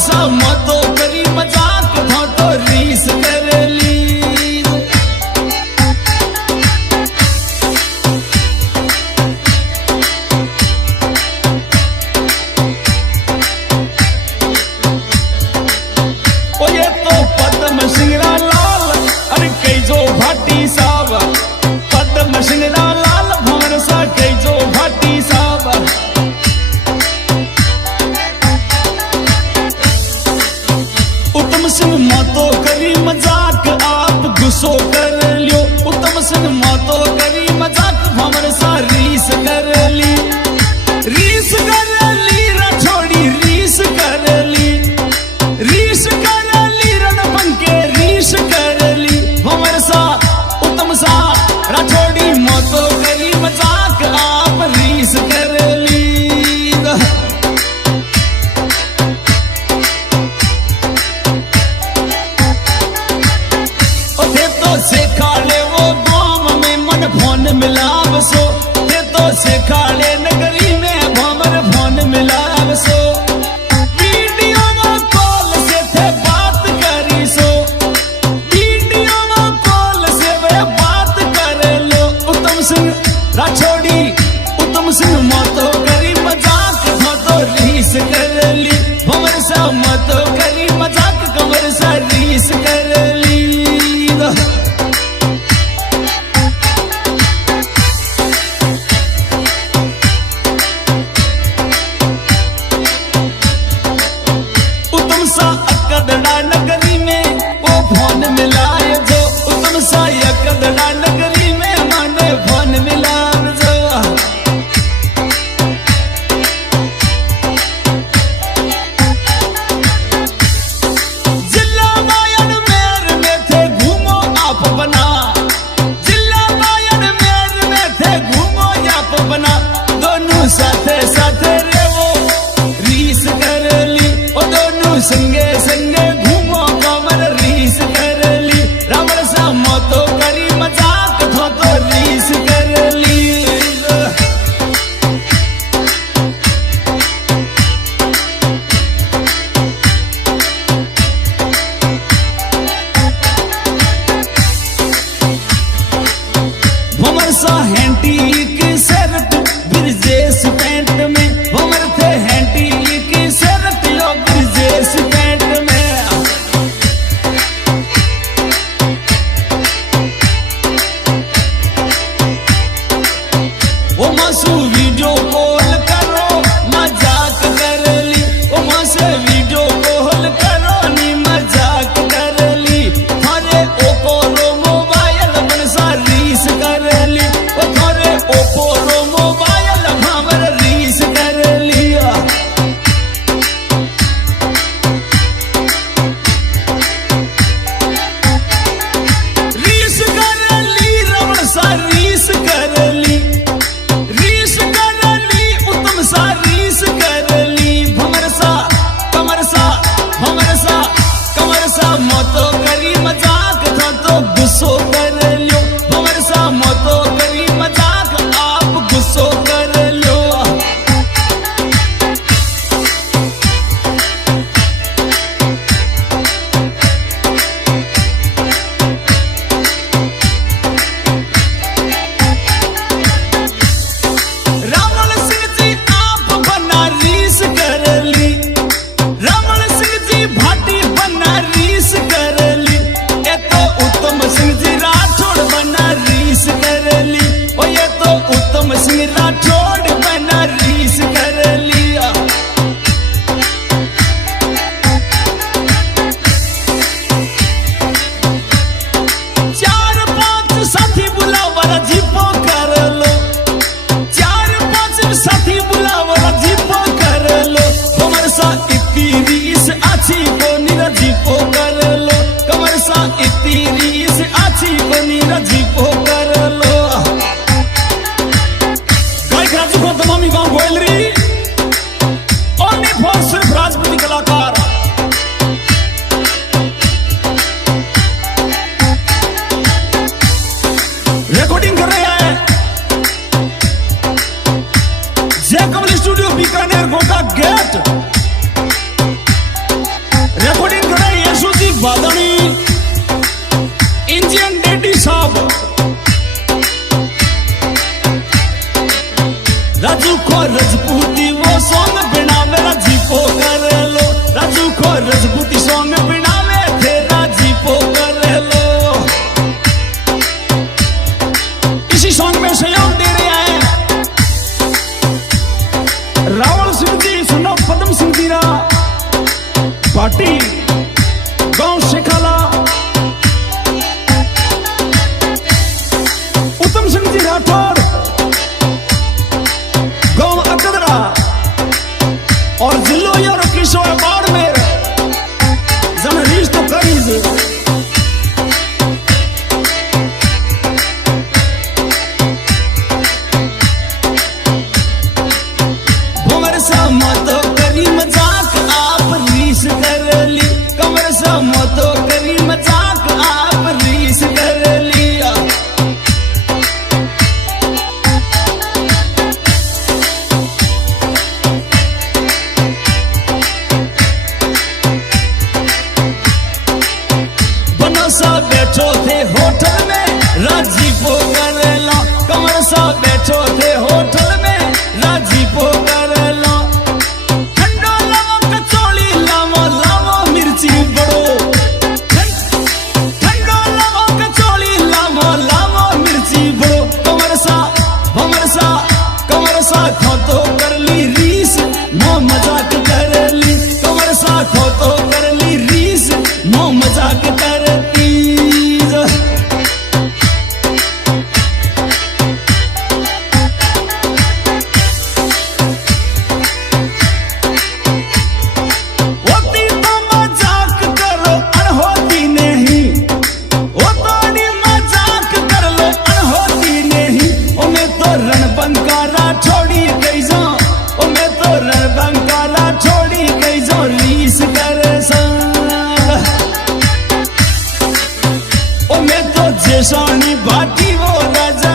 सा मतो करी मजाक फोटो रीस करेली ओ ये तो पद्म सिंगरा लाल अरे कई जो भाटी साहब पद्म सिंगरा लाल भंवर सा कई जो भाटी साहब उत्तम सिंह मातो करी मजाक आप गुस्सो कर लियो उत्तम सिंह मातो करी मजाक भंवर सा रीस कर ली रछोड़ी रीस कर ली रणपंके रीस कर ली भंवर सा उत्तम सा रछोड़ी मातो करी मजाक आप रीस कर ली सिखाड़े वो गांव में मन फोन मिलाव सो ये तो सिखाड़े नगरी में भंवर फोन मिलाव सो वीडियो में कॉल से थे बात करी सो वीडियो में कॉल से वे बात कर लो उत्तम सिंह राठौड़ी उत्तम सिंह मातो करी मजाक फोटो रीस कर ली भंवर सा मातो करी मजाक कंवर सा रीस कर ली नगरी में वो फोन मिलाए जो उत्तम सा यकदड़ा नगरी में माने फोन मिलाए जो जिला बायन मेर में थे घूमो आप बना जिला बायन मेर में थे घूमो आप बना दोनों साथे साथे रे वो रीस कर ली वो दोनों संगे संगे सा हैंटी की शर्ट ब्रिजेश पैंट में भंवर थे हैंटी की शर्ट लो ब्रिजेश पैंट में वो मासू वीडियो कॉल करो मजाक कर ली वो मां से वीडियो कॉल करो नी मजाक कर ली थारे ओप्पो रो मोबाइल बन सा रीस कर ली ओप्पो रो मोबाइल भंवर रीस कर लिया रीस कर ली रमण सा रीस कर ली उत्तम सा रीस कर ली भंवर सा कंवर सा मोतो करी मजाक था तो गुस्सो कर लियो भंवर सा मोतो करी मजाक आप गुस्सो कर लो रावण सिंह जी आप बना रीस कर ली रावण सिंह जी भाटी बना रीस कर ली ये तो उत्तम सिंह जी राठौड़ बना रीस कर ली ओ ये तो उत्तम सिंह राठौड़ बना रीस कर लिया चार पांच साथी बुलावा जीपो कर लो चार पांच साथी बुलावा जीपो कर लो भंवर सा इतनी रीस अच्छी को निरा जीपो कर लो कंवर सा इतनी रीस अच्छी को निरा जीपो कर लो तमामी गांव गोयलरी ओनली फॉर सिर्फ राजपूती कलाकार रिकॉर्डिंग कर रहे हैं जय कमल स्टूडियो बीकानेर गोटा गेट बादणी इंडियन डेडी साहब राजू को रजपूती वो सॉन्ग बनावे राजीपो कर लो राजू को रजपूती सॉन्ग बनावे थे राजीपो कर लो इसी सॉन्ग में सहयोग दे रहे हैं रावल सिंह जी सुनो पदम सिंह जी पार्टी गांव शेखाला उत्तम सिंह जी राठौर गांव अकदरा और जिलो यार किशोर बाड़मेर जमरीज तो करीज भंवर सा मत करी मजाक आप रीस कर ली कमर सा मत करी मजाक आप रीस कर लिया सा बैठो थे होटल में राजीपो कर लो कमर सा बैठो थे होटल में राजीपो कर लो ठंडो लावो कचौड़ी लावो लावो मिर्ची बड़ो ठंडो लावो कचौड़ी लावो लावो मिर्ची बड़ो कमर सा खो तो कर ली रीस मो मजाक कर ली कमर सा खो तो कर ली रीस मो मजाक करती होती तो मजाक करो अनहोती नहीं वो तो मजाक कर लो अनहोती नहीं ओ मैं तो रणबंकारा छोड़ी गई जो ओ मैं तो रणबंकारा छोड़ी गई जो रीस कर ओ मैं तो जेसानी बाटी वो राजा